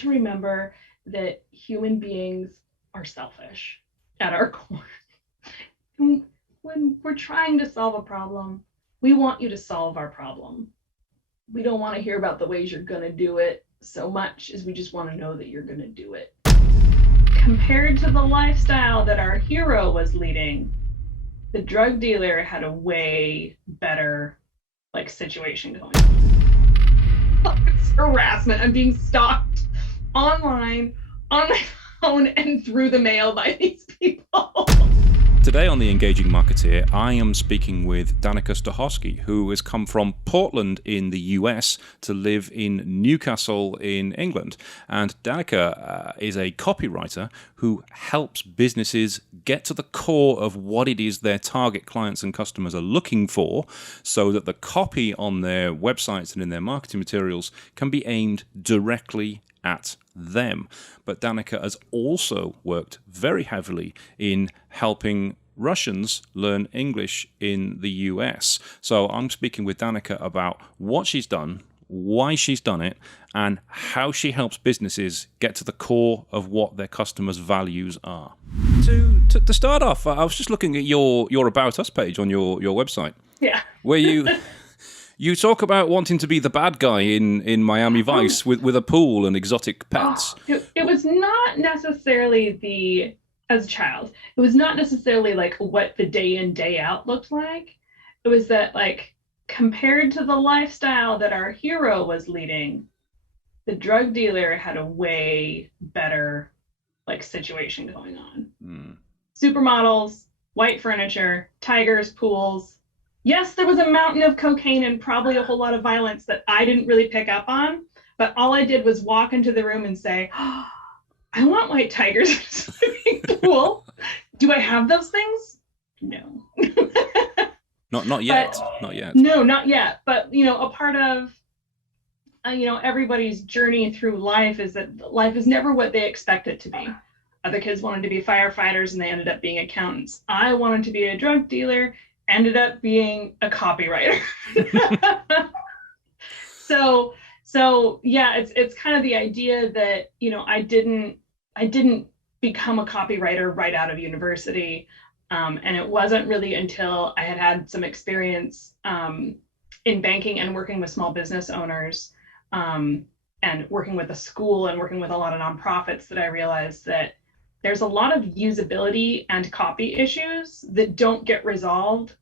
to remember that human beings are selfish at our core. When we're trying to solve a problem, we want you to solve our problem. We don't want to hear about the ways you're going to do it so much as we just want to know that you're going to do it. Compared to the lifestyle that our hero was leading, the drug dealer had a way better situation going on. It's harassment. I'm being stalked online, on my phone, and through the mail by these people. Today on The Engaging Marketeer, I am speaking with Danika Stochosky, who has come from Portland in the US to live in Newcastle in England. And Danika is a copywriter who helps businesses get to the core of what it is their target clients and customers are looking for, so that the copy on their websites and in their marketing materials can be aimed directly at them. But Danika has also worked very heavily in helping Russians learn English in the US. So I'm speaking with Danika about what she's done, why she's done it, and how she helps businesses get to the core of what their customers' values are. To start off, I was just looking at your About Us page on your website. Yeah. Where you talk about wanting to be the bad guy in Miami Vice with a pool and exotic pets. It was not necessarily as a child, it was not necessarily what the day in, day out looked like. It was that compared to the lifestyle that our hero was leading, the drug dealer had a way better situation going on. Supermodels, white furniture, tigers, pools. Yes, there was a mountain of cocaine and probably a whole lot of violence that I didn't really pick up on, but all I did was walk into the room and say, oh, I want white tigers in a swimming pool. Do I have those things? No. Not yet. Not yet. No, not yet. But, a part of, everybody's journey through life is that life is never what they expect it to be. Other kids wanted to be firefighters and they ended up being accountants. I wanted to be a drug dealer, ended up being a copywriter. So yeah, it's kind of the idea that, I didn't become a copywriter right out of university. And it wasn't really until I had some experience in banking and working with small business owners and working with a school and working with a lot of nonprofits that I realized that there's a lot of usability and copy issues that don't get resolved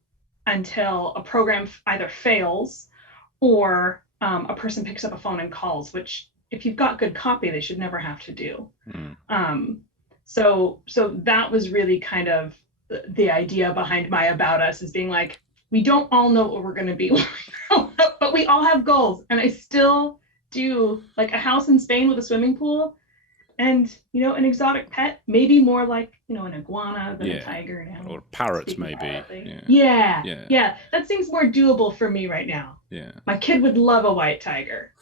until a program either fails or a person picks up a phone and calls, which if you've got good copy, they should never have to do. So that was really kind of the idea behind my About Us, is being we don't all know what we're going to be, but we all have goals. And I still do a house in Spain with a swimming pool and, an exotic pet, maybe more an iguana than a tiger. Now. Or parrots, maybe. Yeah. That seems more doable for me right now. Yeah. My kid would love a white tiger.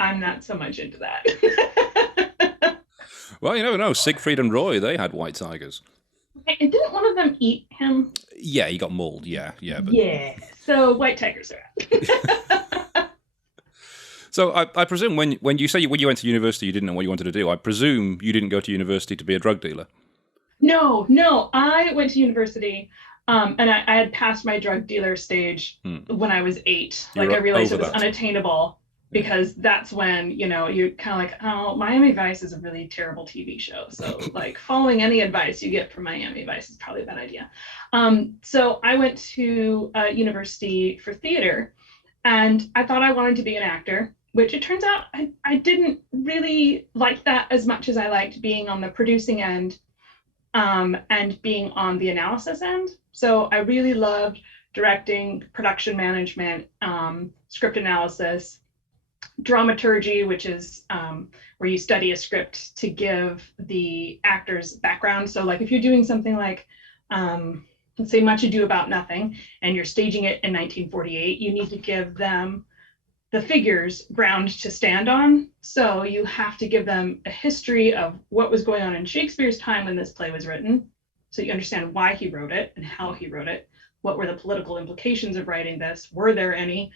I'm not so much into that. Well, you never know. Siegfried and Roy, they had white tigers. And didn't one of them eat him? Yeah, he got mauled. Yeah. But... Yeah. So white tigers are out. So I presume when you say when you went to university, you didn't know what you wanted to do. I presume you didn't go to university to be a drug dealer. No. I went to university, and I had passed my drug dealer stage when I was 8. I realized it was unattainable because that's when you're kind of oh, Miami Vice is a really terrible TV show. So following any advice you get from Miami Vice is probably a bad idea. So I went to university for theater, and I thought I wanted to be an actor. Which it turns out I didn't really like that as much as I liked being on the producing end and being on the analysis end. So I really loved directing, production management, script analysis, dramaturgy, which is where you study a script to give the actors background. So if you're doing something let's say Much Ado About Nothing, and you're staging it in 1948, you need to give them the figures ground to stand on. So you have to give them a history of what was going on in Shakespeare's time when this play was written. So you understand why he wrote it and how he wrote it. What were the political implications of writing this? Were there any?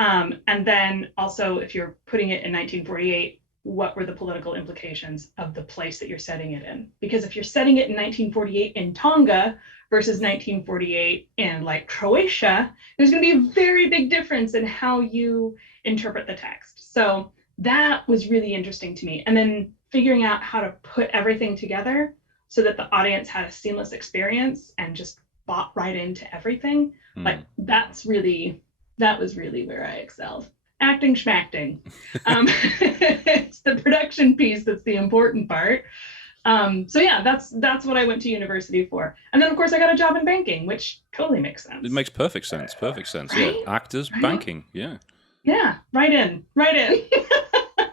And then also, if you're putting it in 1948, what were the political implications of the place that you're setting it in. Because if you're setting it in 1948 in Tonga versus 1948 in like Croatia, there's going to be a very big difference in how you interpret the text. So that was really interesting to me. And then figuring out how to put everything together so that the audience had a seamless experience and just bought right into everything. Like that was really where I excelled. Acting schmacting. It's the production piece that's the important part. So yeah, that's what I went to university for. And then of course I got a job in banking, which totally makes sense. It makes perfect sense. Perfect sense. Right? Yeah. Actors, right? Banking. Yeah. Yeah. Right in.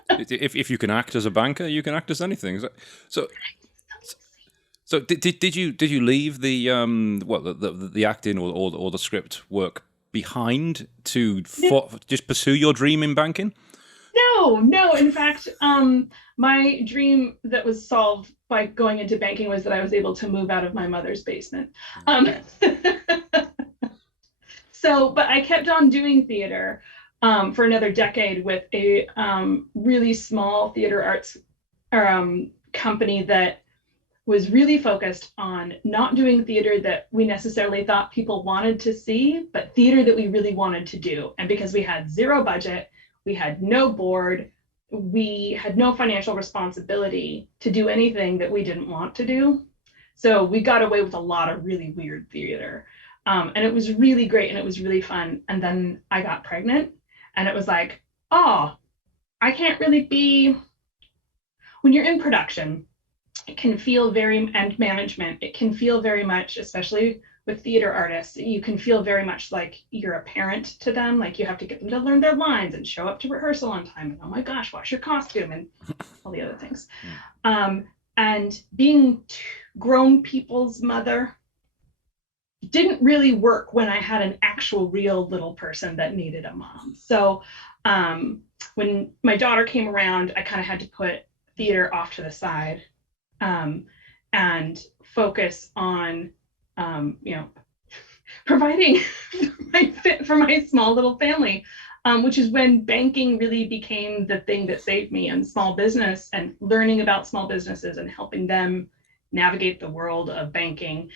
If you can act as a banker, you can act as anything. So did you leave the the acting or the script work behind to just pursue your dream in banking? No. In fact, my dream that was solved by going into banking was that I was able to move out of my mother's basement. But I kept on doing theater for another decade with a really small theater arts company that was really focused on not doing theater that we necessarily thought people wanted to see, but theater that we really wanted to do. And because we had zero budget, we had no board, we had no financial responsibility to do anything that we didn't want to do. So we got away with a lot of really weird theater. And it was really great and it was really fun. And then I got pregnant and it was like, oh, I can't really be, when you're in production, it can feel and management, it can feel very much, especially with theater artists, you can feel very much like you're a parent to them. Like you have to get them to learn their lines and show up to rehearsal on time. And oh my gosh, wash your costume and all the other things. And being grown people's mother didn't really work when I had an actual real little person that needed a mom. So when my daughter came around, I kind of had to put theater off to the side and focus on providing for my small little family, which is when banking really became the thing that saved me, and small business and learning about small businesses and helping them navigate the world of banking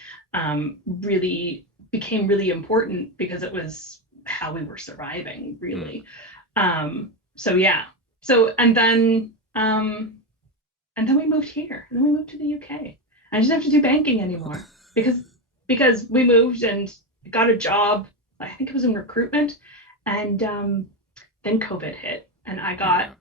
really became really important because it was how we were surviving, really. And then we moved here, and then we moved to the UK. I didn't have to do banking anymore because we moved and got a job. I think it was in recruitment, and then COVID hit, and I got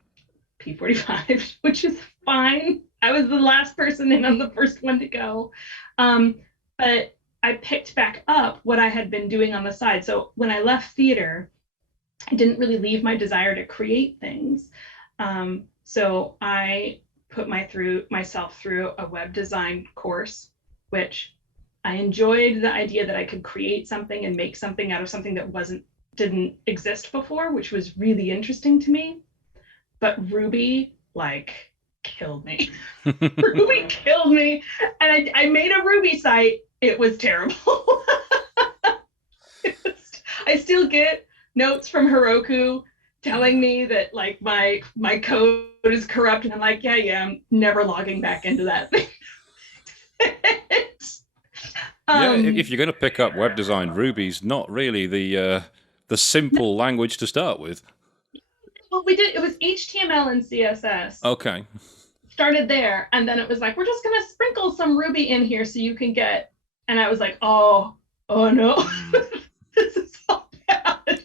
P45, which is fine. I was the last person in. I'm the first one to go, but I picked back up what I had been doing on the side. So when I left theater, I didn't really leave my desire to create things. So I put myself through a web design course, which I enjoyed the idea that I could create something and make something out of something that didn't exist before, which was really interesting to me. But Ruby killed me. Ruby killed me. And I made a Ruby site. It was terrible. I still get notes from Heroku telling me that my code is corrupt, and I'm like, yeah, I'm never logging back into that thing. If you're going to pick up web design, Ruby's not really the simple language to start with. Well, we did. It was HTML and CSS. Okay. Started there, and then it was like, we're just going to sprinkle some Ruby in here so you can get. And I was like, oh no, this is so bad.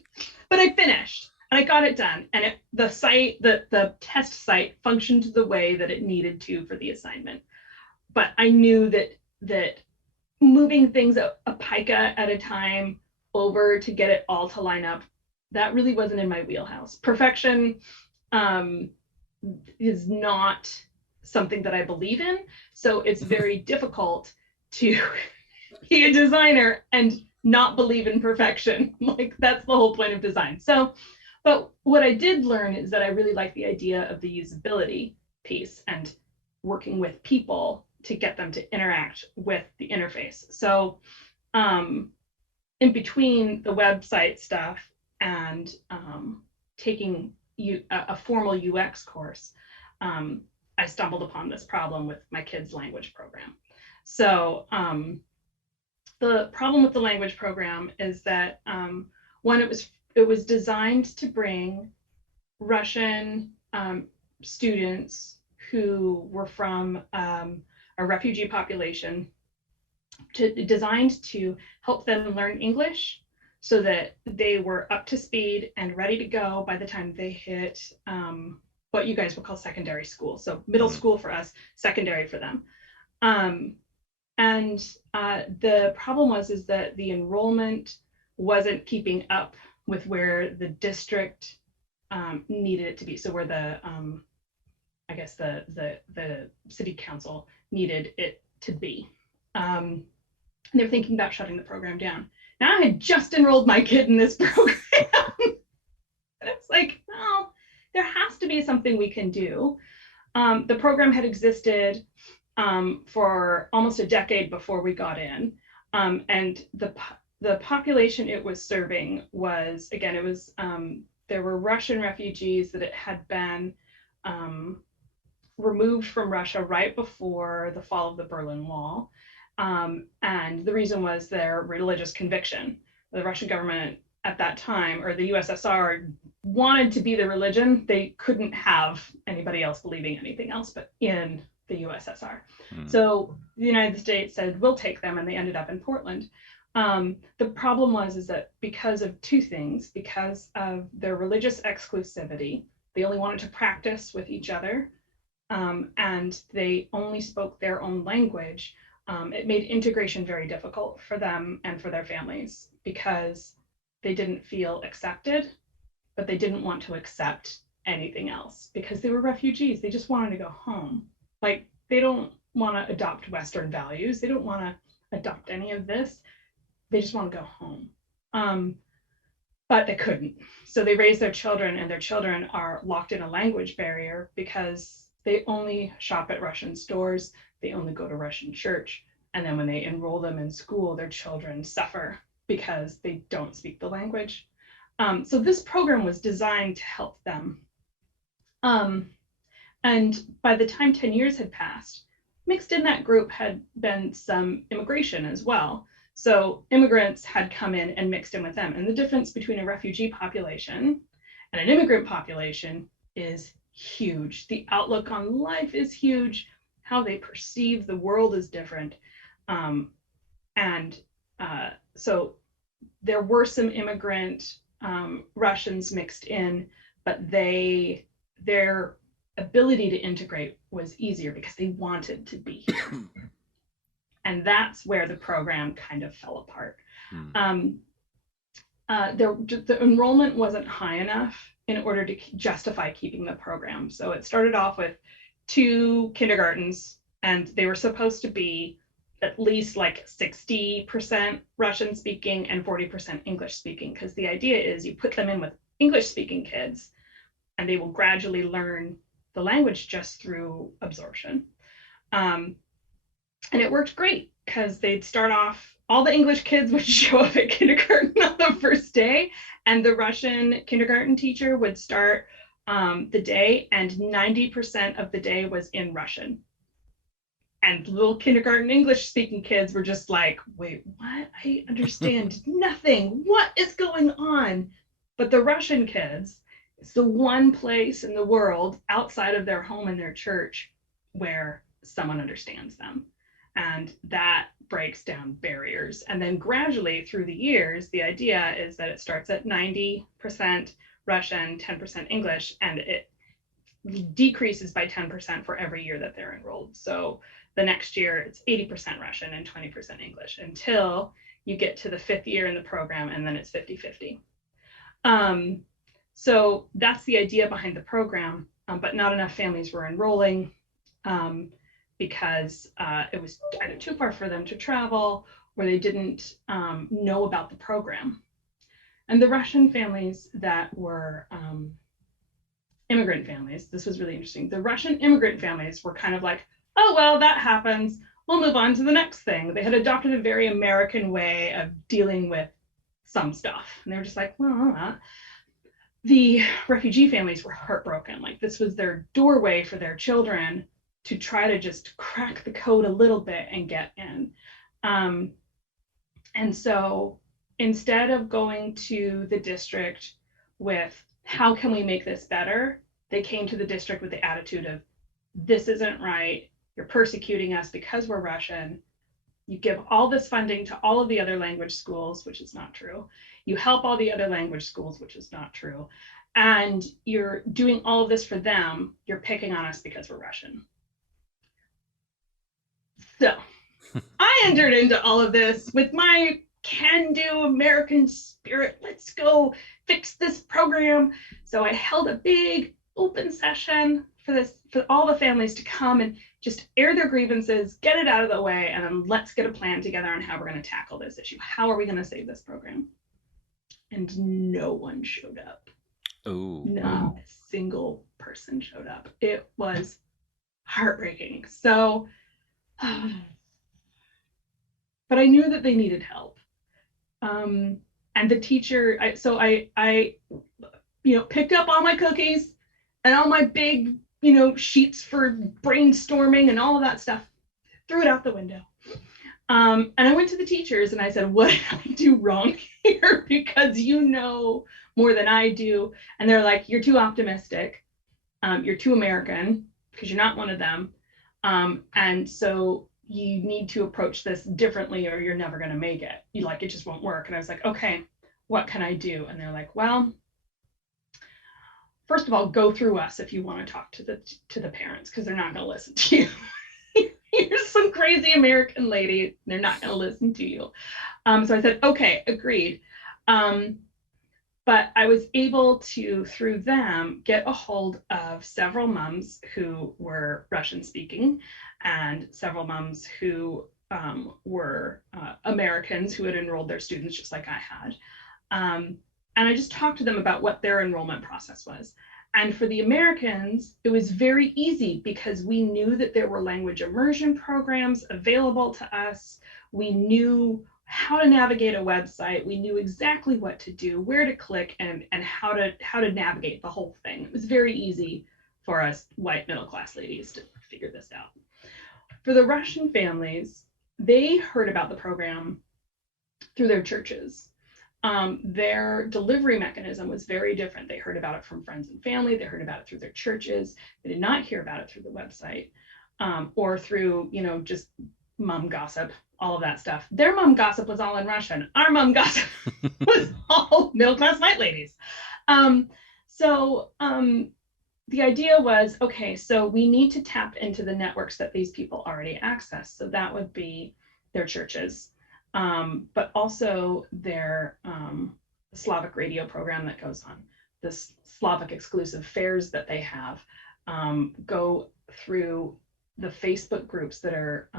But I finished. And I got it done, and the test site functioned the way that it needed to for the assignment. But I knew that moving things a pica at a time over to get it all to line up, that really wasn't in my wheelhouse. Perfection is not something that I believe in, so it's very difficult to be a designer and not believe in perfection. That's the whole point of design. But what I did learn is that I really like the idea of the usability piece and working with people to get them to interact with the interface. So in between the website stuff and taking a formal UX course, I stumbled upon this problem with my kids' language program. So the problem with the language program is that one, it was designed to bring Russian students who were from a refugee population, designed to help them learn English so that they were up to speed and ready to go by the time they hit what you guys would call secondary school. So middle school for us, secondary for them. And the problem is that the enrollment wasn't keeping up with where the district needed it to be. So where the I guess the city council needed it to be. They were thinking about shutting the program down. Now I had just enrolled my kid in this program. And it's like, well, there has to be something we can do. The program had existed for almost a decade before we got in. And the population it was serving was, again, it was, there were Russian refugees that had been removed from Russia right before the fall of the Berlin Wall. And the reason was their religious conviction. The Russian government at that time, or the USSR, wanted to be the religion. They couldn't have anybody else believing anything else but in the USSR. So the United States said, we'll take them, and they ended up in Portland. The problem is that because of two things, because of their religious exclusivity, they only wanted to practice with each other, and they only spoke their own language. It made integration very difficult for them and for their families because they didn't feel accepted, but they didn't want to accept anything else because they were refugees. They just wanted to go home. Like, they don't want to adopt Western values. They don't want to adopt any of this. They just want to go home. But they couldn't. So they raise their children, and their children are locked in a language barrier because they only shop at Russian stores. They only go to Russian church. And then when they enroll them in school, their children suffer because they don't speak the language. So this program was designed to help them. And by the time 10 years had passed, mixed in that group had been some immigration as well. So immigrants had come in and mixed in with them. And the difference between a refugee population and an immigrant population is huge. The outlook on life is huge. How they perceive the world is different. So there were some immigrant Russians mixed in, but their ability to integrate was easier because they wanted to be here. And that's where the program kind of fell apart. The enrollment wasn't high enough in order to justify keeping the program. So it started off with 2 kindergartens, and they were supposed to be at least like 60% Russian speaking and 40% English speaking, because the idea is you put them in with English speaking kids and they will gradually learn the language just through absorption. And it worked great because they'd start off, all the English kids would show up at kindergarten on the first day, and the Russian kindergarten teacher would start the day, and 90% of the day was in Russian. And little kindergarten English speaking kids were just like, wait, what? I understand nothing. What is going on? But the Russian kids, it's the one place in the world outside of their home and their church where someone understands them. And that breaks down barriers. And then gradually through the years, the idea is that it starts at 90% Russian, 10% English, and it decreases by 10% for every year that they're enrolled. So the next year it's 80% Russian and 20% English until you get to the 5th year in the program, and then it's 50-50. So that's the idea behind the program, but not enough families were enrolling because it was either too far for them to travel, or they didn't know about the program. And the Russian families that were immigrant families, this was really interesting. The Russian immigrant families were kind of like, oh, well, that happens. We'll move on to the next thing. They had adopted a very American way of dealing with some stuff. And they were just like, well, the refugee families were heartbroken. Like, this was their doorway for their children to try to just crack the code a little bit and get in. And so instead of going to the district with, how can we make this better? They came to the district with the attitude of, this isn't right. You're persecuting us because we're Russian. You give all this funding to all of the other language schools, which is not true. You help all the other language schools, which is not true. And you're doing all of this for them. You're picking on us because we're Russian. So I entered into all of this with my can-do American spirit. Let's go fix this program. So I held a big open session for all the families to come and just air their grievances, get it out of the way, and then let's get a plan together on how we're going to tackle this issue. How are we going to save this program? And no one showed up. Oh, not a single person showed up. It was heartbreaking. So, but I knew that they needed help. And the teacher, I picked up all my cookies and all my big, sheets for brainstorming and all of that stuff, threw it out the window. And I went to the teachers and I said, what did I do wrong here? Because you know more than I do. And they're like, you're too optimistic. You're too American because you're not one of them. And so you need to approach this differently or you're never going to make it. It just won't work. And I was like, okay, what can I do? And they're like, well, first of all, go through us if you want to talk to the parents, because they're not going to listen to you. You're some crazy American lady. They're not going to listen to you. So I said, okay, agreed. But I was able to, through them, get a hold of several moms who were Russian speaking and several moms who were Americans who had enrolled their students just like I had. And I just talked to them about what their enrollment process was. And for the Americans, it was very easy because we knew that there were language immersion programs available to us. We knew how to navigate a website. We knew exactly what to do, where to click, and how to navigate the whole thing. It was very easy for us white middle-class ladies to figure this out. For the Russian families, they heard about the program through their churches. Their delivery mechanism was very different. They heard about it from friends and family. They heard about it through their churches. They did not hear about it through the website or through, just mom gossip, all of that stuff. Their mom gossip was all in Russian. Our mom gossip was all middle-class white ladies. So the idea was, okay, so we need to tap into the networks that these people already access. So that would be their churches. But also their Slavic radio program that goes on, this Slavic exclusive fairs that they have, go through the Facebook groups that are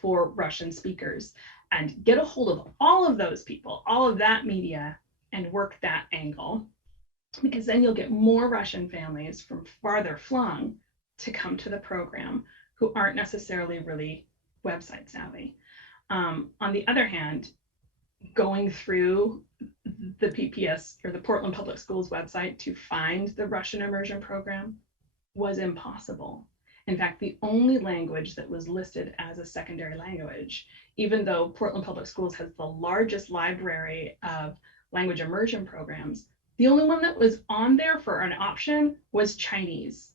for Russian speakers, and get a hold of all of those people, all of that media, and work that angle, because then you'll get more Russian families from farther flung to come to the program who aren't necessarily really website savvy. On the other hand, going through the PPS or the Portland Public Schools website to find the Russian immersion program was impossible. In fact, the only language that was listed as a secondary language, even though Portland Public Schools has the largest library of language immersion programs, the only one that was on there for an option was Chinese.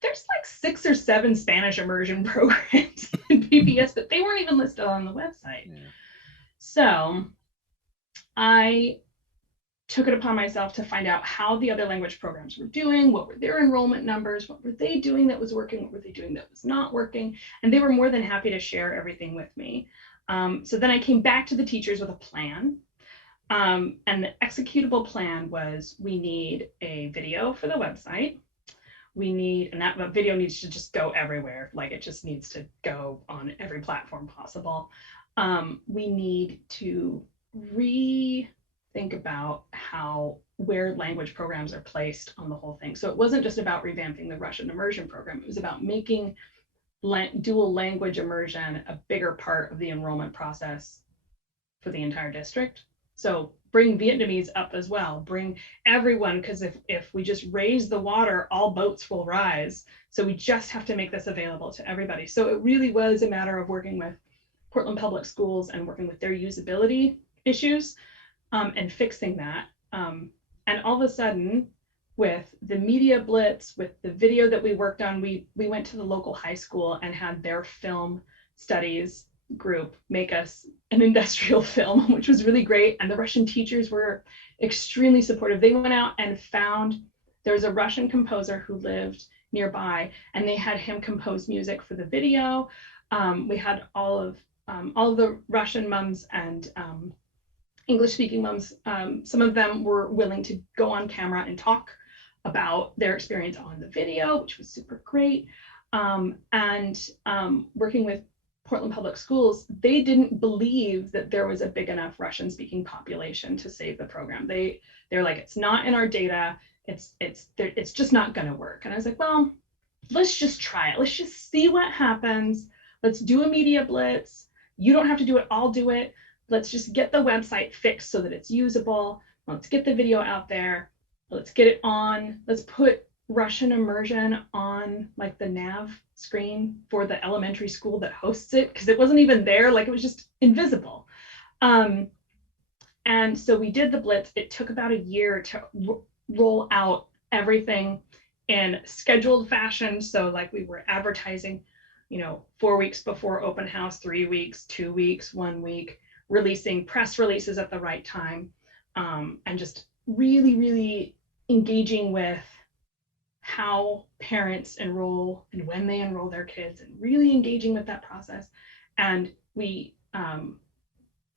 There's like 6 or 7 Spanish immersion programs in PPS that they weren't even listed on the website. Yeah. So I took it upon myself to find out how the other language programs were doing, what were their enrollment numbers, what were they doing that was working, what were they doing that was not working, and they were more than happy to share everything with me. So then I came back to the teachers with a plan, and the executable plan was, we need a video for the website. We need, and that video needs to just go everywhere. Like, it just needs to go on every platform possible. We need to rethink about where language programs are placed on the whole thing. So it wasn't just about revamping the Russian immersion program. It was about making dual language immersion a bigger part of the enrollment process for the entire district. So bring Vietnamese up as well, bring everyone, because if we just raise the water, all boats will rise. So we just have to make this available to everybody. So it really was a matter of working with Portland Public Schools and working with their usability issues, and fixing that. And all of a sudden, with the media blitz, with the video that we worked on, we went to the local high school and had their film studies group make us an industrial film, which was really great. And the Russian teachers were extremely supportive. They went out and found there was a Russian composer who lived nearby, and they had him compose music for the video. We had all of the Russian moms and English-speaking moms. Some of them were willing to go on camera and talk about their experience on the video, which was super great. And working with Portland Public Schools, they didn't believe that there was a big enough Russian-speaking population to save the program. They're like, it's not in our data. It's just not going to work. And I was like, well, let's just try it. Let's just see what happens. Let's do a media blitz. You don't have to do it. I'll do it. Let's just get the website fixed so that it's usable. Let's get the video out there. Let's get it on. Let's put Russian immersion on like the nav screen for the elementary school that hosts it, because it wasn't even there. Like, it was just invisible. And so we did the blitz. It took about a year to roll out everything in scheduled fashion. So like, we were advertising, 4 weeks before open house, 3 weeks, 2 weeks, 1 week, releasing press releases at the right time, and just really, really engaging with how parents enroll and when they enroll their kids, and really engaging with that process. And we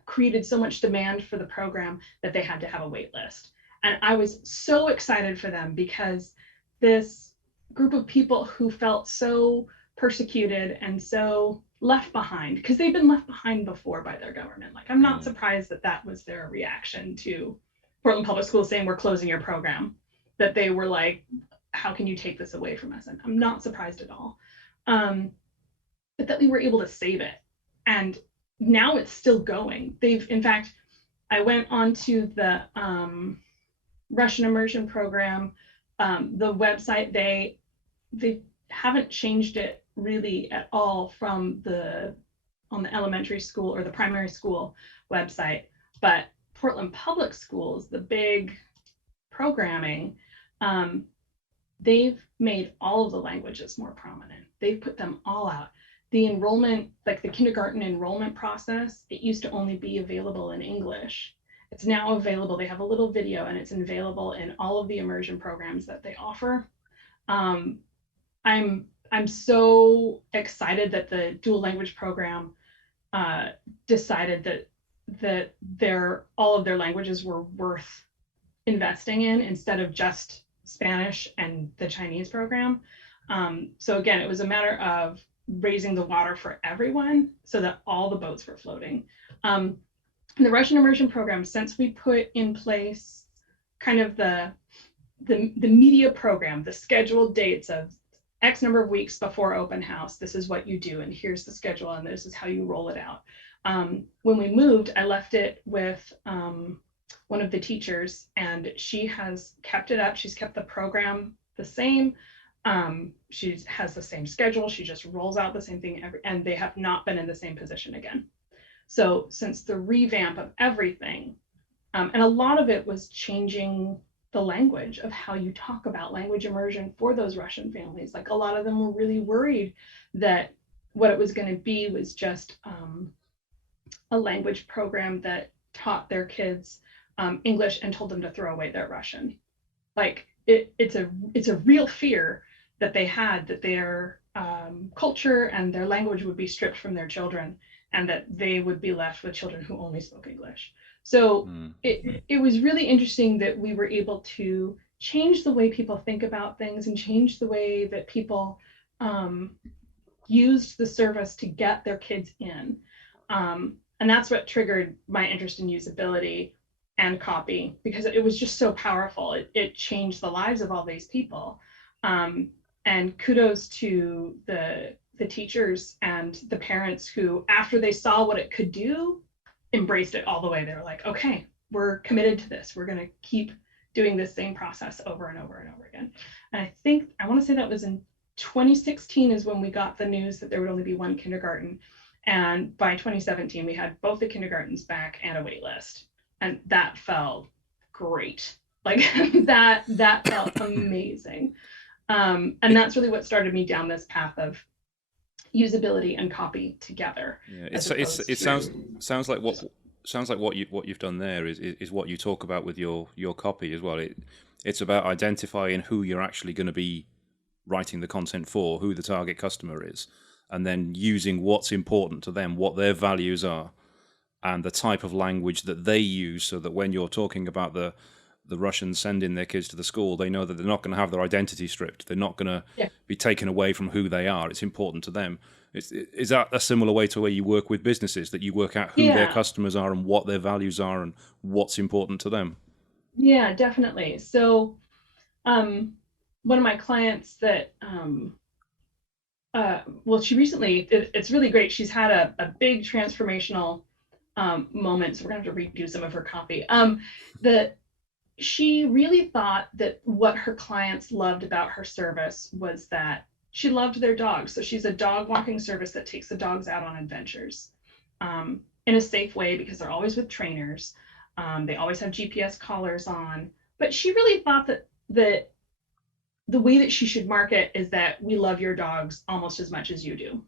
created so much demand for the program that they had to have a wait list. And I was so excited for them, because this group of people who felt so persecuted and so left behind, because they've been left behind before by their government. Like, I'm not surprised that that was their reaction to Portland Public Schools saying, we're closing your program, that they were like, how can you take this away from us? And I'm not surprised at all. But that we were able to save it. And now it's still going. In fact, I went onto the Russian immersion program, the website, they haven't changed it really at all from on the elementary school or the primary school website. But Portland Public Schools, the big programming, they've made all of the languages more prominent. They've put them all out. The enrollment, like the kindergarten enrollment process, it used to only be available in English. It's now available. They have a little video, and it's available in all of the immersion programs that they offer. I'm so excited that the dual language program decided that all of their languages were worth investing in, instead of just Spanish and the Chinese program. So again, it was a matter of raising the water for everyone so that all the boats were floating. The Russian immersion program, since we put in place kind of the media program, the scheduled dates of X number of weeks before open house, this is what you do, and here's the schedule, and this is how you roll it out. When we moved, I left it with one of the teachers, and she has kept it up. She's kept the program the same. She has the same schedule. She just rolls out the same thing and they have not been in the same position again. So since the revamp of everything, and a lot of it was changing the language of how you talk about language immersion for those Russian families. Like, a lot of them were really worried that what it was going to be was just a language program that taught their kids English and told them to throw away their Russian. Like, it's a real fear that they had, that their culture and their language would be stripped from their children, and that they would be left with children who only spoke English. So it was really interesting that we were able to change the way people think about things and change the way that people used the service to get their kids in. And that's what triggered my interest in usability and copy, because it was just so powerful. It changed the lives of all these people. And kudos to the teachers and the parents who, after they saw what it could do, embraced it all the way. They were like, okay, we're committed to this. We're going to keep doing this same process over and over and over again. And I think, I want to say that was in 2016 is when we got the news that there would only be one kindergarten. And by 2017, we had both the kindergartens back and a wait list. And that felt great. Like that felt amazing. And that's really what started me down this path of usability and copy together. Yeah, it sounds like what you've done there is what you talk about with your copy as well. It's about identifying who you're actually going to be writing the content for, who the target customer is, and then using what's important to them, what their values are, and the type of language that they use, so that when you're talking about the Russians sending their kids to the school, they know that they're not going to have their identity stripped. They're not going to be taken away from who they are. It's important to them. Is that a similar way to where you work with businesses, that you work out who their customers are and what their values are and what's important to them? Yeah, definitely. So one of my clients that, she recently, it's really great. She's had a big transformational moment. So we're going to have to redo some of her copy. That she really thought that what her clients loved about her service was that she loved their dogs. So she's a dog walking service that takes the dogs out on adventures in a safe way, because they're always with trainers. They always have GPS collars on. But she really thought that the way that she should market is that we love your dogs almost as much as you do.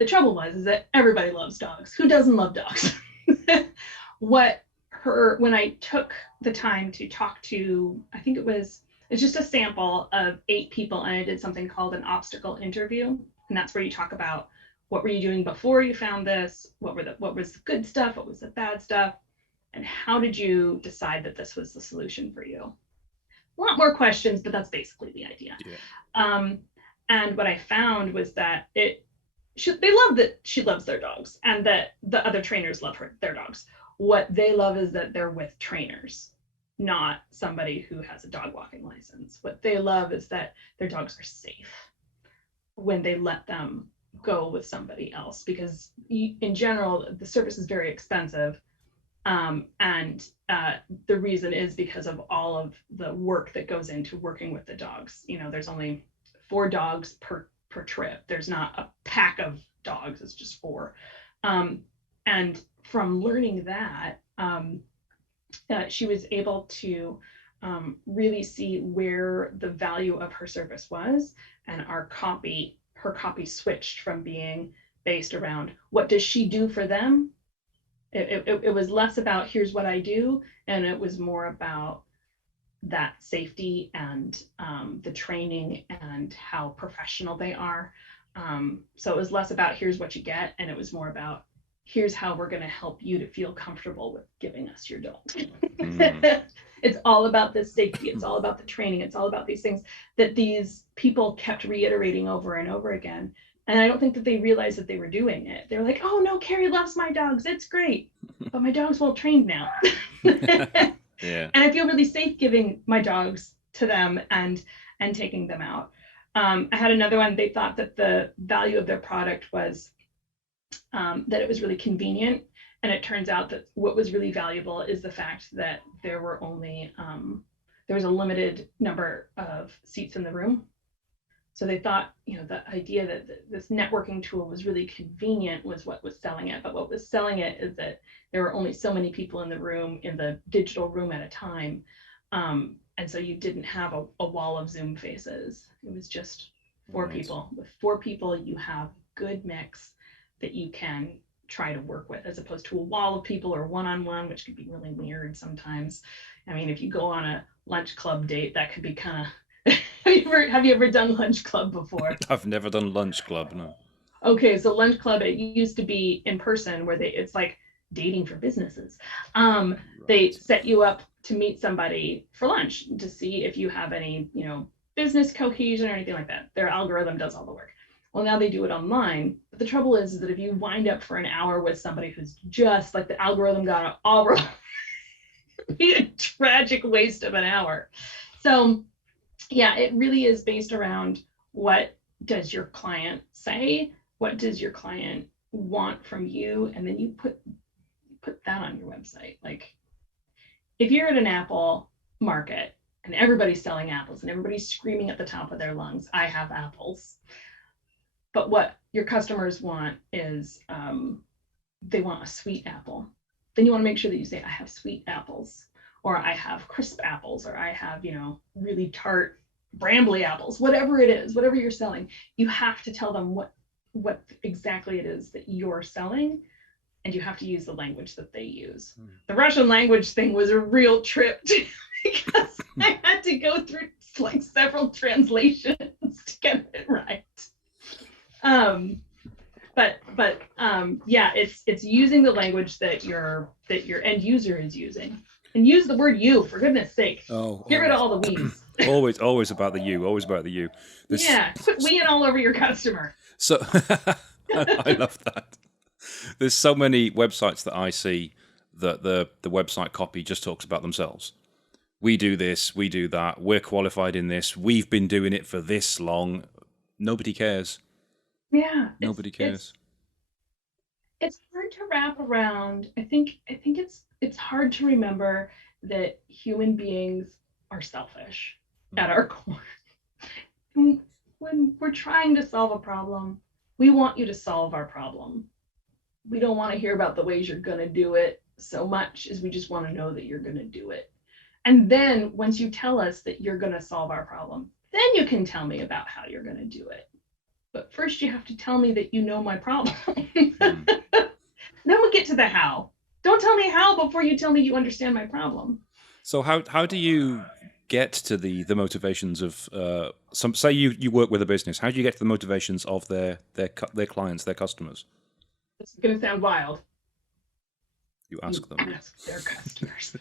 The trouble is that everybody loves dogs. Who doesn't love dogs? When I took the time to talk to, I think it's just a sample of 8 people, and I did something called an obstacle interview. And that's where you talk about, what were you doing before you found this? What was the good stuff? What was the bad stuff? And how did you decide that this was the solution for you? A lot more questions, but that's basically the idea. Yeah. And what I found was that they love that she loves their dogs, and that the other trainers love their dogs. What they love is that they're with trainers, not somebody who has a dog walking license. What they love is that their dogs are safe when they let them go with somebody else, because in general, the service is very expensive. And the reason is because of all of the work that goes into working with the dogs. There's only 4 dogs per trip. There's not a pack of dogs, it's just 4. And from learning that, she was able to really see where the value of her service was, and her copy switched from being based around what does she do for them. It was less about here's what I do, and it was more about that safety and the training and how professional they are. So it was less about here's what you get, and it was more about here's how we're going to help you to feel comfortable with giving us your dog. It's all about the safety. It's all about the training. It's all about these things that these people kept reiterating over and over again. And I don't think that they realized that they were doing it. They were like, oh no, Carrie loves my dogs. It's great. But my dog's well trained now. Yeah. And I feel really safe giving my dogs to them and taking them out. I had another one. They thought that the value of their product was that it was really convenient. And it turns out that what was really valuable is the fact that there were only, there was a limited number of seats in the room. So they thought, the idea that this networking tool was really convenient was what was selling it. But what was selling it is that there were only so many people in the room, in the digital room at a time. And so you didn't have a wall of Zoom faces. It was just 4 people. With 4 people, you have good mix that you can try to work with, as opposed to a wall of people or one-on-one, which could be really weird sometimes. I mean, if you go on a lunch club date, that could be kind of, have you ever done lunch club before? I've never done lunch club, no. Okay, so lunch club, it used to be in person, where it's like dating for businesses. Right. They set you up to meet somebody for lunch to see if you have any, business cohesion or anything like that. Their algorithm does all the work. Well, now they do it online. But the trouble is that if you wind up for an hour with somebody who's just like the algorithm got it all wrong, it'd be a tragic waste of an hour. So yeah, it really is based around, what does your client say? What does your client want from you? And then you put put that on your website. Like, if you're at an apple market and everybody's selling apples and everybody's screaming at the top of their lungs, I have apples. But what your customers want is they want a sweet apple. Then you want to make sure that you say, I have sweet apples, or I have crisp apples, or I have, really tart brambly apples, whatever it is, whatever you're selling. You have to tell them what exactly it is that you're selling, and you have to use the language that they use. The Russian language thing was a real trip because I had to go through like several translations to get it right. Yeah, it's using the language that your end user is using, and use the word "you" for goodness sake. Get rid of all the we's. always about the you. Always about the you. Yeah, quit weeing all over your customer. So I love that. There's so many websites that I see that the website copy just talks about themselves. We do this, we do that, we're qualified in this, we've been doing it for this long. Nobody cares. Yeah. Nobody cares. It's hard to wrap around. I think it's hard to remember that human beings are selfish at our core. When we're trying to solve a problem, we want you to solve our problem. We don't want to hear about the ways you're going to do it so much as we just want to know that you're going to do it. And then once you tell us that you're going to solve our problem, then you can tell me about how you're going to do it. But first you have to tell me that you know my problem. Then we'll get to the how. Don't tell me how before you tell me you understand my problem. So how do you get to the motivations of say you work with a business? How do you get to the motivations of their clients, their customers? This is going to sound wild. You ask them. Ask their customers.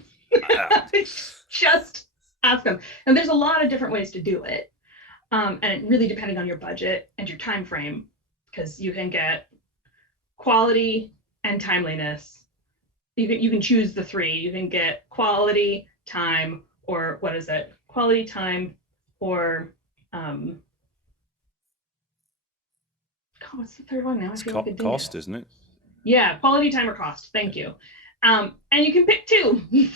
Just ask them. And there's a lot of different ways to do it. And really depending on your budget and your time frame, because you can get quality and timeliness. You can choose the three. You can get quality, time, or what is it? Quality, time, or what's the third one now? It's cost, isn't it? Yeah, quality, time, or cost. Thank you. And you can pick two. You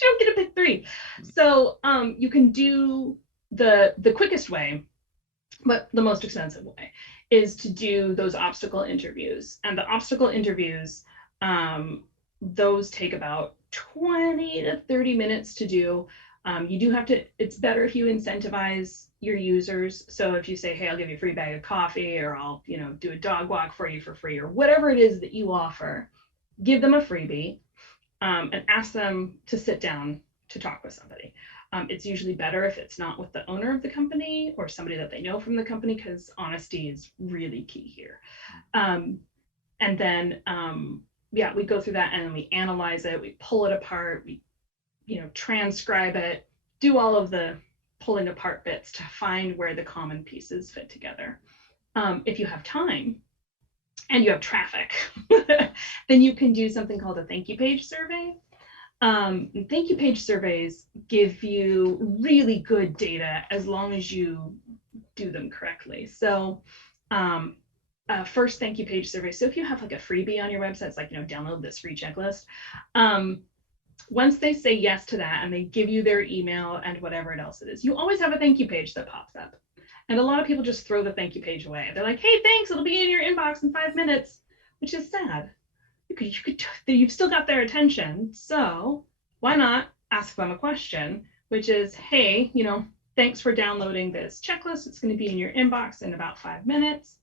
don't get to pick three. So you can do the quickest way, but the most expensive way, is to do those obstacle interviews. And the obstacle interviews, those take about 20 to 30 minutes to do. You do have to, it's better if you incentivize your users. So if you say, hey, I'll give you a free bag of coffee, or I'll, do a dog walk for you for free, or whatever it is that you offer, give them a freebie, and ask them to sit down to talk with somebody. It's usually better if it's not with the owner of the company or somebody that they know from the company, because honesty is really key here. And then, we go through that and then we analyze it, we pull it apart, we, transcribe it, do all of the pulling apart bits to find where the common pieces fit together. If you have time and you have traffic, then you can do something called a thank you page survey. Thank you page surveys give you really good data as long as you do them correctly. So first thank you page survey. So if you have like a freebie on your website, it's like, download this free checklist. Once they say yes to that and they give you their email and whatever else it is, you always have a thank you page that pops up. And a lot of people just throw the thank you page away. They're like, hey, thanks, it'll be in your inbox in 5 minutes, which is sad. You've still got their attention. So why not ask them a question, which is, hey, thanks for downloading this checklist. It's going to be in your inbox in about 5 minutes.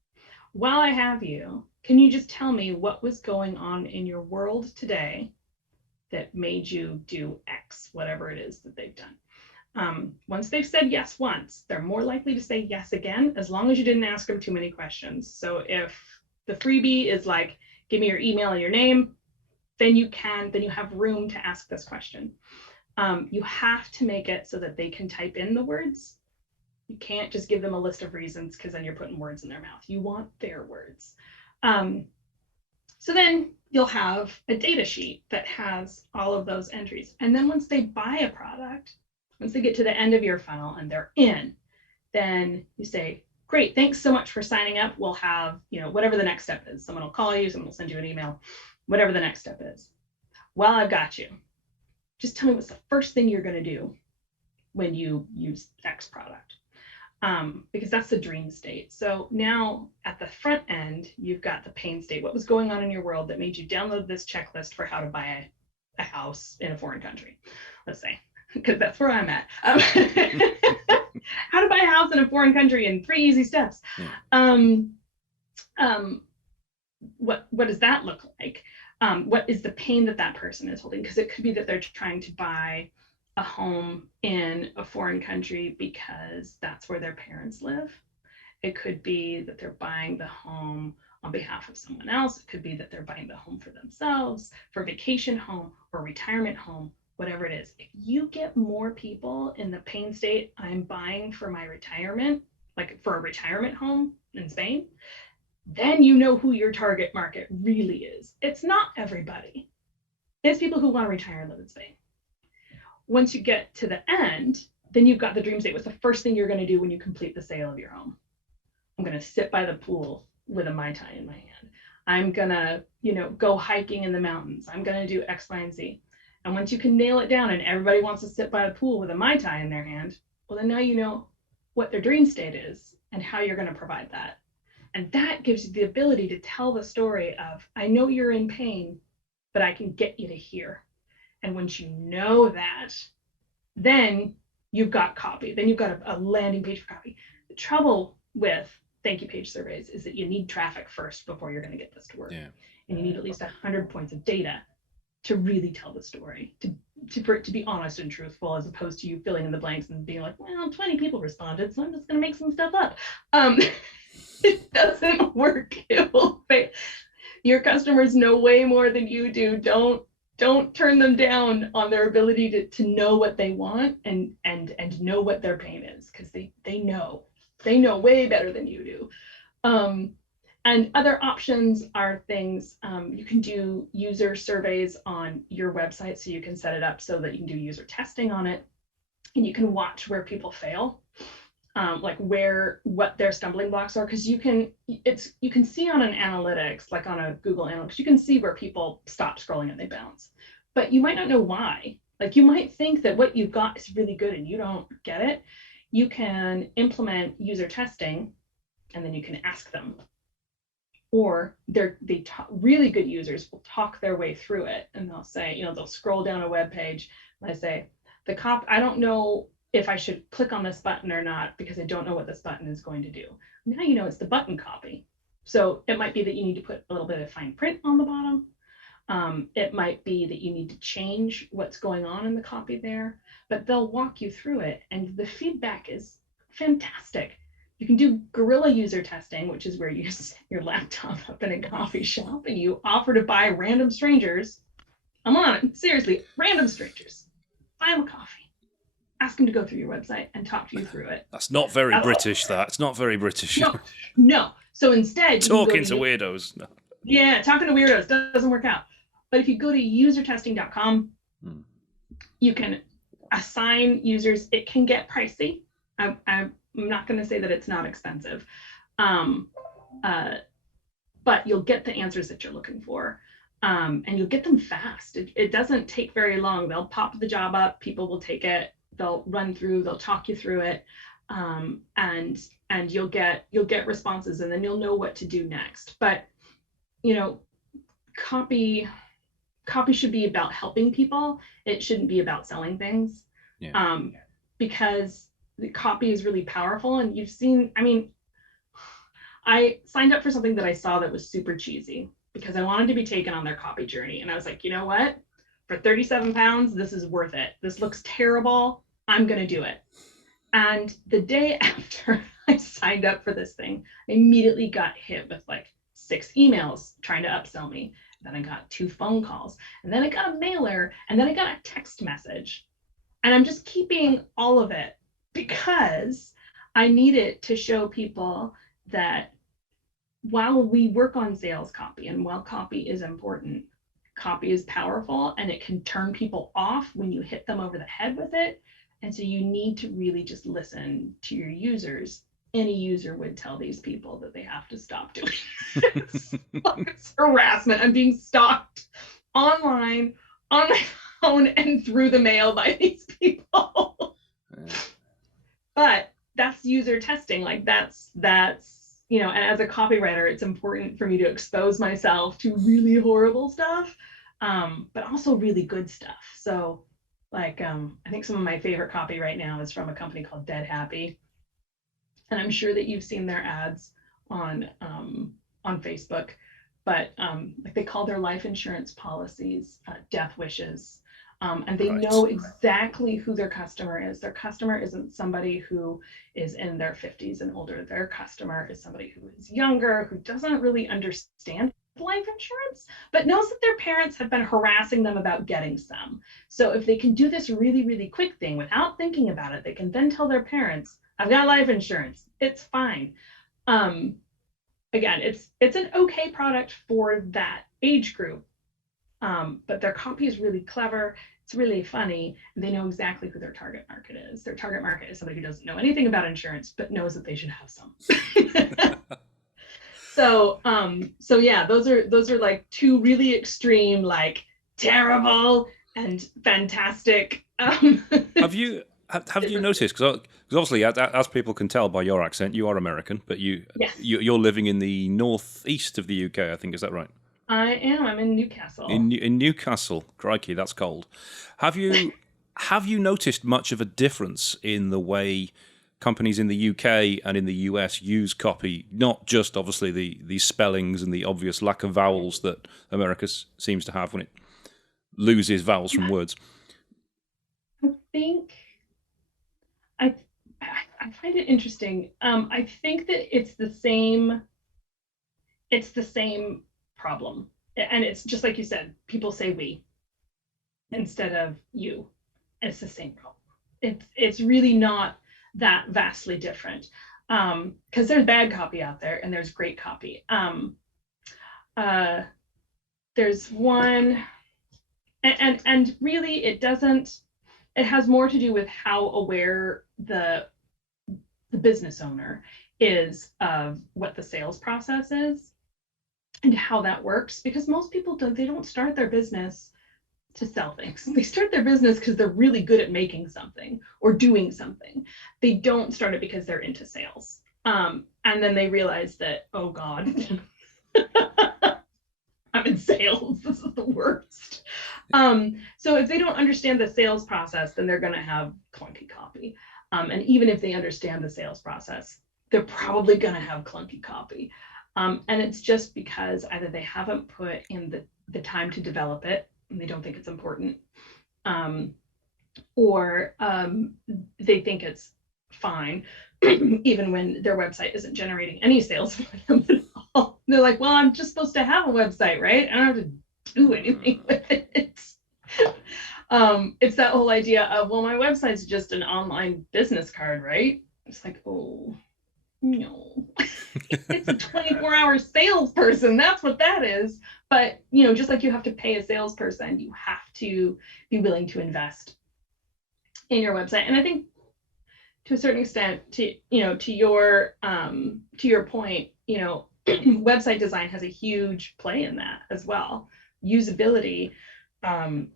While I have you, can you just tell me what was going on in your world today that made you do X, whatever it is that they've done? Once they've said yes once, they're more likely to say yes again, as long as you didn't ask them too many questions. So if the freebie is like, give me your email and your name, then you have room to ask this question. You have to make it so that they can type in the words. You can't just give them a list of reasons, because then you're putting words in their mouth. You want their words. So then you'll have a data sheet that has all of those entries. And then once they buy a product, once they get to the end of your funnel and they're in, then you say, great, thanks so much for signing up. We'll have, whatever the next step is. Someone will call you, someone will send you an email, whatever the next step is. Well, I've got you. Just tell me what's the first thing you're going to do when you use X product. Because that's the dream state. So now at the front end, you've got the pain state. What was going on in your world that made you download this checklist for how to buy a house in a foreign country, let's say, because that's where I'm at. How to buy a house in a foreign country in 3 easy steps. What does that look like? What is the pain that person is holding? Because it could be that they're trying to buy a home in a foreign country because that's where their parents live. It could be that they're buying the home on behalf of someone else. It could be that they're buying the home for themselves, for a vacation home or retirement home, whatever it is. If you get more people in the pain state, I'm buying for my retirement, like for a retirement home in Spain, then you know who your target market really is. It's not everybody. It's people who want to retire and live in Spain. Once you get to the end, then you've got the dream state. What's the first thing you're going to do when you complete the sale of your home? I'm going to sit by the pool with a Mai Tai in my hand. I'm going to, go hiking in the mountains. I'm going to do X, Y, and Z. And once you can nail it down and everybody wants to sit by the pool with a Mai Tai in their hand, well, then now you know what their dream state is and how you're going to provide that. And that gives you the ability to tell the story of, I know you're in pain, but I can get you to here. And once you know that, then you've got copy. Then you've got a landing page for copy. The trouble with thank you page surveys is that you need traffic first before you're going to get this to work. Yeah. And you need at least 100 points of data to really tell the story, for it to be honest and truthful, as opposed to you filling in the blanks and being like, well, 20 people responded, so I'm just going to make some stuff up. It doesn't work. It will fail. Your customers know way more than you do. Don't turn them down on their ability to know what they want and know what their pain is, because they know way better than you do. And other options are things, you can do user surveys on your website, so you can set it up so that you can do user testing on it, and you can watch where people fail. Like what their stumbling blocks are, because you can see on an analytics, like on a Google Analytics, you can see where people stop scrolling and they bounce, but you might not know why. Like, you might think that what you've got is really good and you don't get it. You can implement user testing, and then you can ask them, or really good users will talk their way through it, and they'll say, they'll scroll down a web page and I say, I don't know if I should click on this button or not, because I don't know what this button is going to do. Now you know it's the button copy. So it might be that you need to put a little bit of fine print on the bottom. It might be that you need to change what's going on in the copy there, but they'll walk you through it, and the feedback is fantastic. You can do guerrilla user testing, which is where you set your laptop up in a coffee shop and you offer to buy random strangers. I'm on it, seriously, random strangers. Buy them a coffee. Ask them to go through your website and talk to you through it. That's not very British, that. It's not very British. No. So instead... Talking to weirdos. No. Yeah, talking to weirdos doesn't work out. But if you go to usertesting.com, you can assign users. It can get pricey. I'm not going to say that it's not expensive. But you'll get the answers that you're looking for. And you'll get them fast. It doesn't take very long. They'll pop the job up. People will take it. They'll run through, they'll talk you through it, and you'll get responses, and then you'll know what to do next. But copy should be about helping people. It shouldn't be about selling things. Because the copy is really powerful. And you've seen, I signed up for something that I saw that was super cheesy because I wanted to be taken on their copy journey, and I was like, you know what? For 37 pounds, this is worth it. This looks terrible. I'm going to do it. And the day after I signed up for this thing, I immediately got hit with like 6 emails trying to upsell me. Then I got 2 phone calls, and then I got a mailer, and then I got a text message. And I'm just keeping all of it because I need it to show people that while we work on sales copy, and while copy is important, copy is powerful, and it can turn people off when you hit them over the head with it. And so you need to really just listen to your users. Any user would tell these people that they have to stop doing it. It's harassment. I'm being stalked online on my phone and through the mail by these people. But that's user testing. Like that's and as a copywriter, it's important for me to expose myself to really horrible stuff, but also really good stuff. So I think some of my favorite copy right now is from a company called Dead Happy. And I'm sure that you've seen their ads on Facebook, but they call their life insurance policies death wishes. And they know exactly who their customer is. Their customer isn't somebody who is in their 50s and older. Their customer is somebody who is younger, who doesn't really understand life insurance, but knows that their parents have been harassing them about getting some. So if they can do this really, really quick thing without thinking about it, they can then tell their parents, I've got life insurance. It's fine. Again, it's an okay product for that age group. But their copy is really clever. It's really funny. They know exactly who their target market is. Their target market is somebody who doesn't know anything about insurance, but knows that they should have some. So yeah, those are like two really extreme, like terrible and fantastic. Have you noticed? Because obviously, as people can tell by your accent, you are American, but you're living in the northeast of the UK. I think, is that right? I am. I'm in Newcastle. In Newcastle, crikey, that's cold. Have you noticed much of a difference in the way companies in the UK and in the US use copy? Not just obviously the spellings and the obvious lack of vowels that America seems to have when it loses vowels from words. I find it interesting. I think that it's the same problem. And it's just like you said, people say we instead of you. It's the same problem. It's really not that vastly different. Because there's bad copy out there and there's great copy. There's one, and really it has more to do with how aware the business owner is of what the sales process is and how that works, because most people don't start their business to sell things. They start their business because they're really good at making something or doing something. They don't start it because they're into sales. And then they realize that, oh God, I'm in sales. This is the worst. So if they don't understand the sales process, then they're going to have clunky copy. And even if they understand the sales process, they're probably going to have clunky copy. And it's just because either they haven't put in the time to develop it and they don't think it's important, or they think it's fine, even when their website isn't generating any sales for them at all. They're like, well, I'm just supposed to have a website, right? I don't have to do anything with it. It's that whole idea of, well, my website's just an online business card, right? It's like, oh, no. It's a 24-hour salesperson. That's what that is. But, just like you have to pay a salesperson, you have to be willing to invest in your website. And I think to a certain extent, to your point, website design has a huge play in that as well. Usability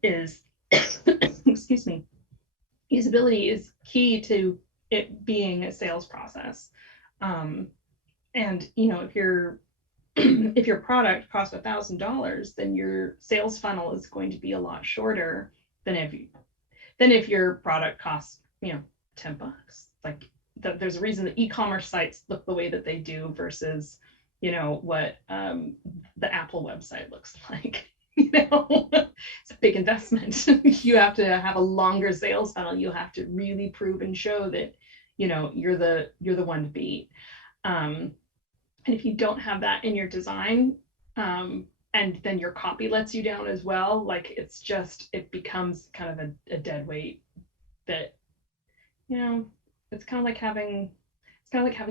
is, excuse me, usability is key to it being a sales process. And if your product costs $1,000, then your sales funnel is going to be a lot shorter than if your product costs $10. Like there's a reason that e-commerce sites look the way that they do versus what the Apple website looks like. It's a big investment. You have to have a longer sales funnel. You have to really prove and show that you're the one to beat. And if you don't have that in your design, and then your copy lets you down as well, like it becomes kind of a dead weight that, it's kind of like having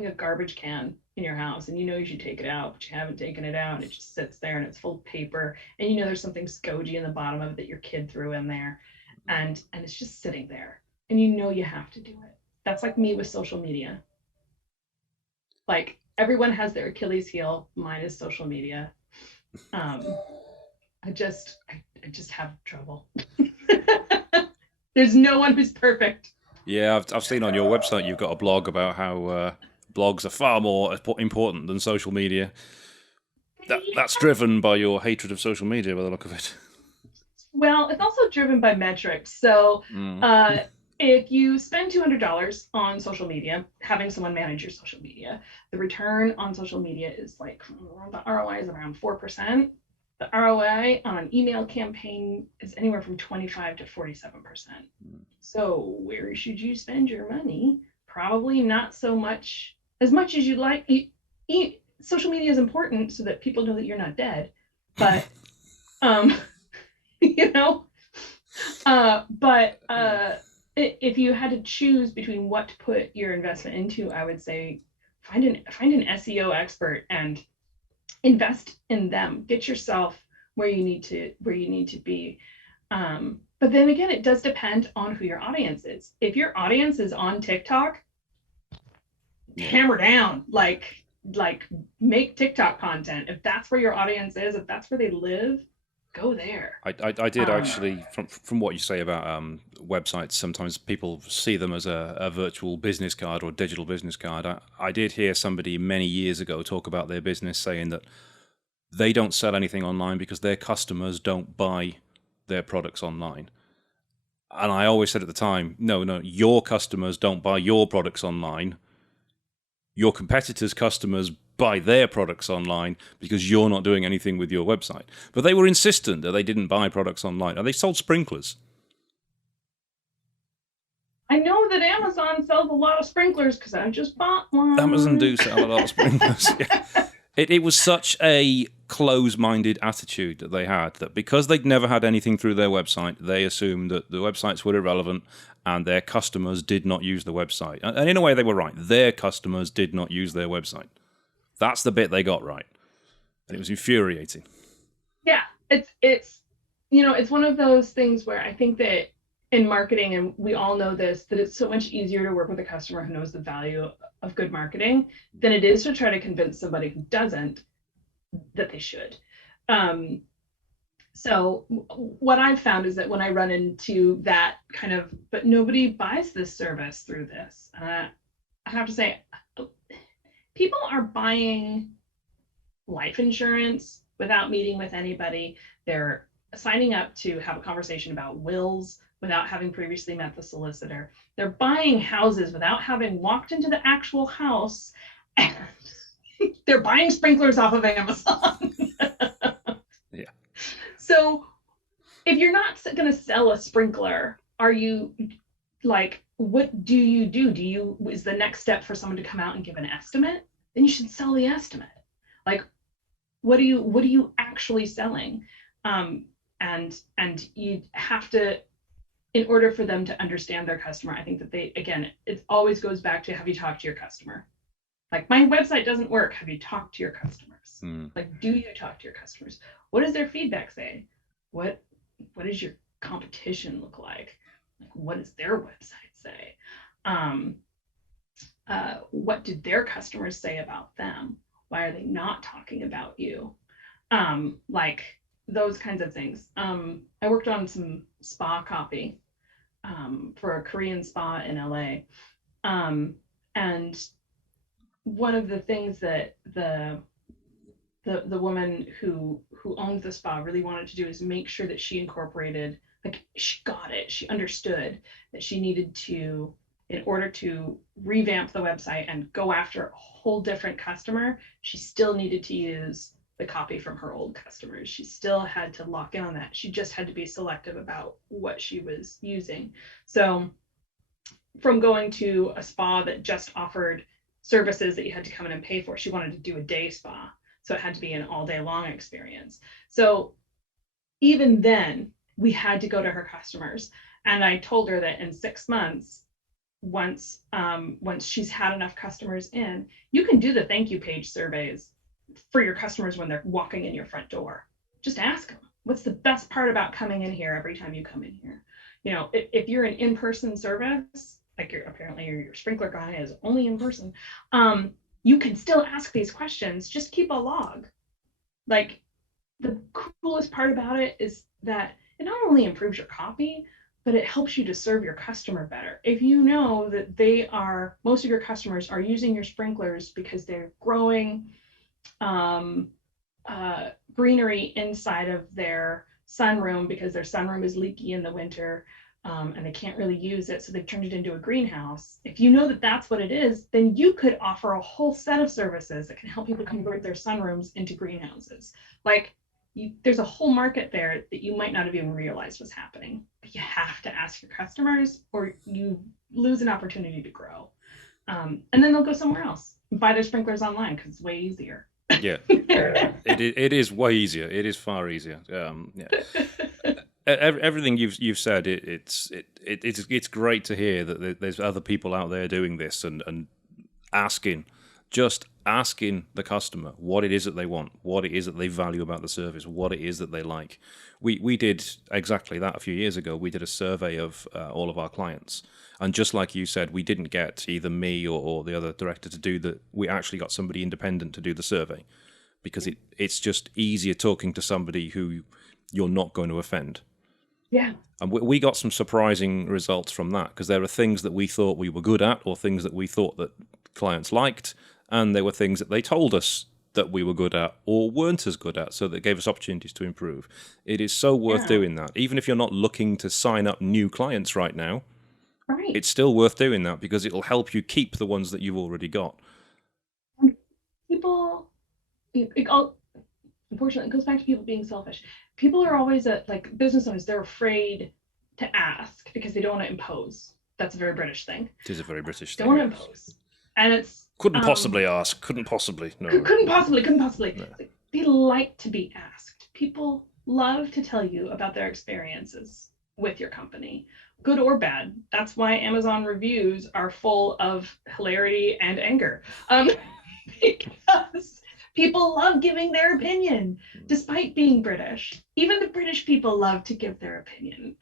a garbage can in your house, and you should take it out, but you haven't taken it out, and it just sits there and it's full of paper, and there's something scogey in the bottom of it that your kid threw in there, and it's just sitting there, and you have to do it. That's like me with social media. Like, everyone has their Achilles heel. Mine is social media. I just have trouble. There's no one who's perfect. Yeah, I've seen on your website you've got a blog about how blogs are far more important than social media. That's driven by your hatred of social media, by the look of it. Well, it's also driven by metrics. So if you spend $200 on social media, having someone manage your social media, the return on social media is like, the ROI is around 4%. The ROI on an email campaign is anywhere from 25 to 47%. So where should you spend your money? Probably not so much as you'd like. Social media is important so that people know that you're not dead, but if you had to choose between what to put your investment into, I would say find an SEO expert and invest in them. Get yourself where you need to be. But then again, it does depend on who your audience is. If your audience is on TikTok, hammer down, like make TikTok content. If that's where your audience is, if that's where they live, go there. I did actually, from what you say about websites, sometimes people see them as a virtual business card or digital business card. I did hear somebody many years ago talk about their business saying that they don't sell anything online because their customers don't buy their products online. And I always said at the time, no, your customers don't buy your products online. Your competitors' customers buy their products online because you're not doing anything with your website. But they were insistent that they didn't buy products online. And they sold sprinklers. I know that Amazon sells a lot of sprinklers because I just bought one. Amazon do sell a lot of sprinklers. Yeah. It was such a close-minded attitude that they had, that because they'd never had anything through their website, they assumed that the websites were irrelevant and their customers did not use the website. And in a way, they were right. Their customers did not use their website. That's the bit they got right. And it was infuriating. Yeah, it's one of those things where I think that in marketing, and we all know this, that it's so much easier to work with a customer who knows the value of good marketing than it is to try to convince somebody who doesn't that they should. So what I've found is that when I run into that kind of, but nobody buys this service through this, I have to say, people are buying life insurance without meeting with anybody. They're signing up to have a conversation about wills without having previously met the solicitor. They're buying houses without having walked into the actual house. And they're buying sprinklers off of Amazon. Yeah. So if you're not going to sell a sprinkler, are you like, what do you do? Is the next step for someone to come out and give an estimate? Then you should sell the estimate. Like, what are you actually selling? And you have to, in order for them to understand their customer, I think that it always goes back to, have you talked to your customer? Like, my website doesn't work. Have you talked to your customers? Like, do you talk to your customers? What does their feedback say? What does your competition look like? Like, what does their website say? What did their customers say about them? Why are they not talking about you? Like those kinds of things. I worked on some spa copy for a Korean spa in LA. And one of the things that the woman who owned the spa really wanted to do is make sure that she incorporated, like, she got it, she understood that she needed to, in order to revamp the website and go after a whole different customer, she still needed to use the copy from her old customers. She still had to lock in on that. She just had to be selective about what she was using. So from going to a spa that just offered services that you had to come in and pay for, she wanted to do a day spa. So it had to be an all day long experience. So even then, we had to go to her customers. And I told her that in 6 months, once she's had enough customers in, you can do the thank you page surveys for your customers when they're walking in your front door. Just ask them, what's the best part about coming in here every time you come in here? If you're an in-person service, like your sprinkler guy is only in person, you can still ask these questions. Just keep a log. Like, the coolest part about it is that it not only improves your copy, but it helps you to serve your customer better. If you know that most of your customers are using your sprinklers because they're growing greenery inside of their sunroom because their sunroom is leaky in the winter, and they can't really use it, so they've turned it into a greenhouse. If you know that that's what it is, then you could offer a whole set of services that can help people convert their sunrooms into greenhouses. Like, there's a whole market there that you might not have even realized was happening. But you have to ask your customers, or you lose an opportunity to grow. And then they'll go somewhere else and buy their sprinklers online because it's way easier. Yeah, it is way easier. It is far easier. Yeah. Everything you've said, it's great to hear that there's other people out there doing this and asking the customer what it is that they want, what it is that they value about the service, what it is that they like. We did exactly that a few years ago. We did a survey of all of our clients, and just like you said, we didn't get either me or the other director to do that. We actually got somebody independent to do the survey, because it's just easier talking to somebody who you're not going to offend. Yeah. And we got some surprising results from that, because there are things that we thought we were good at, or things that we thought that clients liked, and there were things that they told us that we were good at or weren't as good at, so that gave us opportunities to improve. It is so worth doing that. Even if you're not looking to sign up new clients right now, right, it's still worth doing that, because it'll help you keep the ones that you've already got. People, unfortunately, it goes back to people being selfish. People are always like business owners, they're afraid to ask because they don't want to impose. That's a very British thing. It is a very British thing. Don't want to impose. And it's couldn't possibly ask. Couldn't possibly. No. Couldn't possibly. No. They like to be asked. People love to tell you about their experiences with your company, good or bad. That's why Amazon reviews are full of hilarity and anger. Because people love giving their opinion, despite being British. Even the British people love to give their opinion.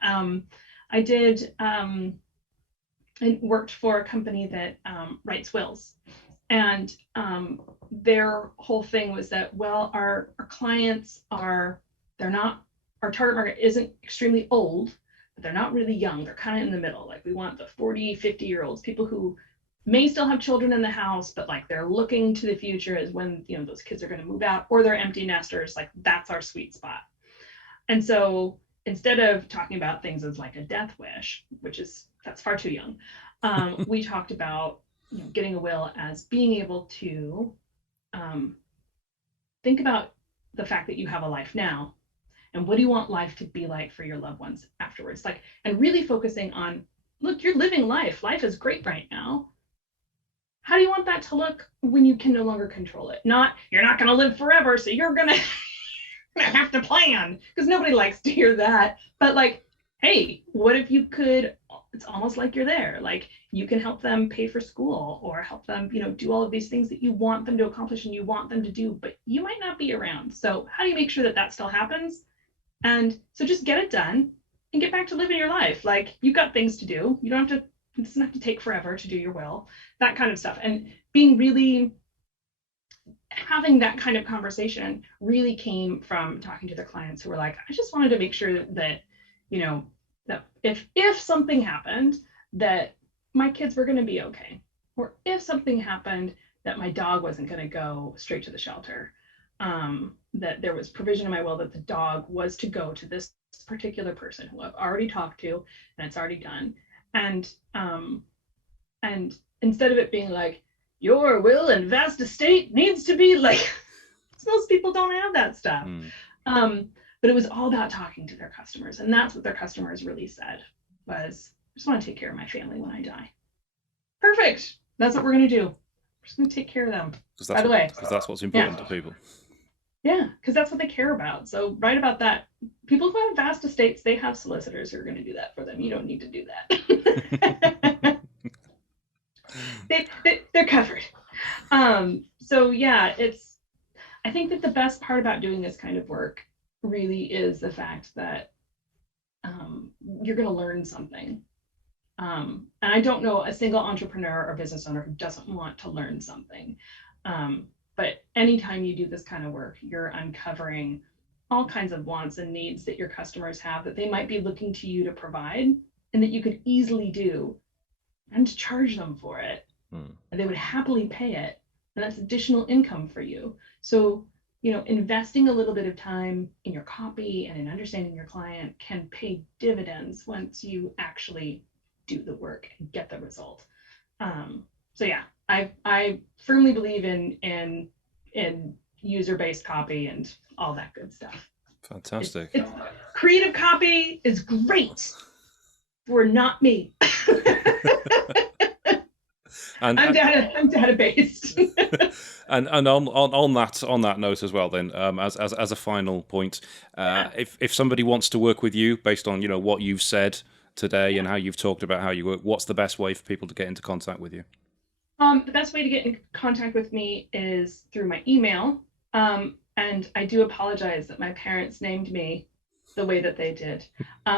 I worked for a company that writes wills, and their whole thing was that, well, our clients our target market isn't extremely old, but they're not really young. They're kind of in the middle. Like, we want the 40, 50-year-olds, people who may still have children in the house, but like they're looking to the future as when, those kids are going to move out, or they're empty nesters. Like, that's our sweet spot. And so instead of talking about things as like a death wish, that's far too young, we talked about getting a will as being able to think about the fact that you have a life now, and what do you want life to be like for your loved ones afterwards? Like, and really focusing on, look, you're living life. Life is great right now. How do you want that to look when you can no longer control it? Not, you're not going to live forever, so you're going to have to plan, because nobody likes to hear that. But like, hey, what if you could, it's almost like you're there. Like, you can help them pay for school, or help them, do all of these things that you want them to accomplish and you want them to do, but you might not be around. So how do you make sure that that still happens? And so just get it done and get back to living your life. Like, you've got things to do. You don't have to, it doesn't have to take forever to do your will, that kind of stuff. And being really, having that kind of conversation really came from talking to the clients who were like, I just wanted to make sure that, that if something happened, that my kids were going to be okay. Or if something happened, that my dog wasn't going to go straight to the shelter. That there was provision in my will that the dog was to go to this particular person who I've already talked to, and it's already done. And instead of it being like, your will and vast estate needs to be like, most people don't have that stuff. But it was all about talking to their customers. And that's what their customers really said was, I just want to take care of my family when I die. Perfect. That's what we're going to do. We're just going to take care of them. By the way. Because that's what's important to people. Yeah, because that's what they care about. So write about that. People who have vast estates, they have solicitors who are going to do that for them. You don't need to do that. They're covered. So yeah, I think that the best part about doing this kind of work really is the fact that you're going to learn something. And I don't know a single entrepreneur or business owner who doesn't want to learn something. But anytime you do this kind of work, you're uncovering all kinds of wants and needs that your customers have that they might be looking to you to provide and that you could easily do and charge them for it. And they would happily pay it. And that's additional income for you. So, investing a little bit of time in your copy and in understanding your client can pay dividends once you actually do the work and get the result. So yeah, I firmly believe in user-based copy and all that good stuff. Fantastic. Creative copy is great for not me. I'm data-based. and on that note as well, then, as a final point, if somebody wants to work with you based on what you've said today and how you've talked about how you work, what's the best way for people to get into contact with you? The best way to get in contact with me is through my email. And I do apologize that my parents named me the way that they did.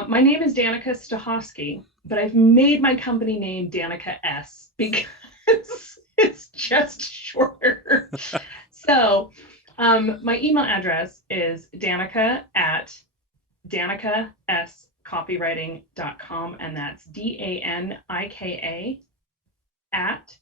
My name is Danika Stochosky, but I've made my company name Danika S because it's just shorter. So my email address is danikascopywriting.com, and that's DANIKA at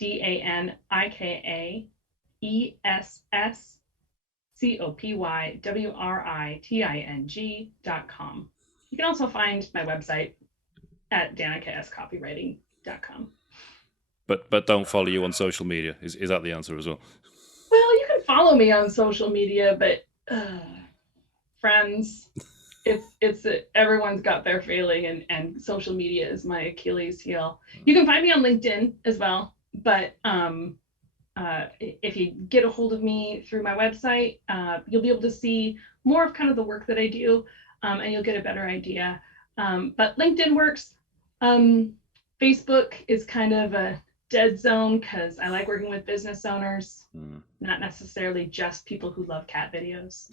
DANIKAESSCOPYWRITING.com. You can also find my website at danikascopywriting.com. But don't follow you on social media. Is that the answer as well? Well, you can follow me on social media, but friends, it's everyone's got their failing, and social media is my Achilles heel. You can find me on LinkedIn as well, but if you get a hold of me through my website, you'll be able to see more of kind of the work that I do, and you'll get a better idea. But LinkedIn works. Facebook is kind of a dead zone because I like working with business owners, not necessarily just people who love cat videos.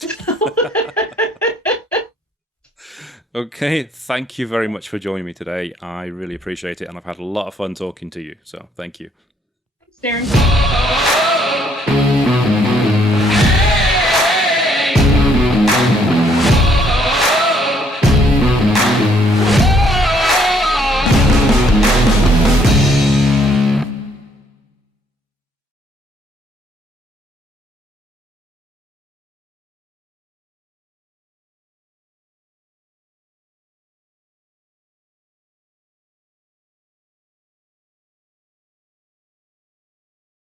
Okay, thank you very much for joining me today. I really appreciate it, and I've had a lot of fun talking to you, so thank you. Thanks, Darren.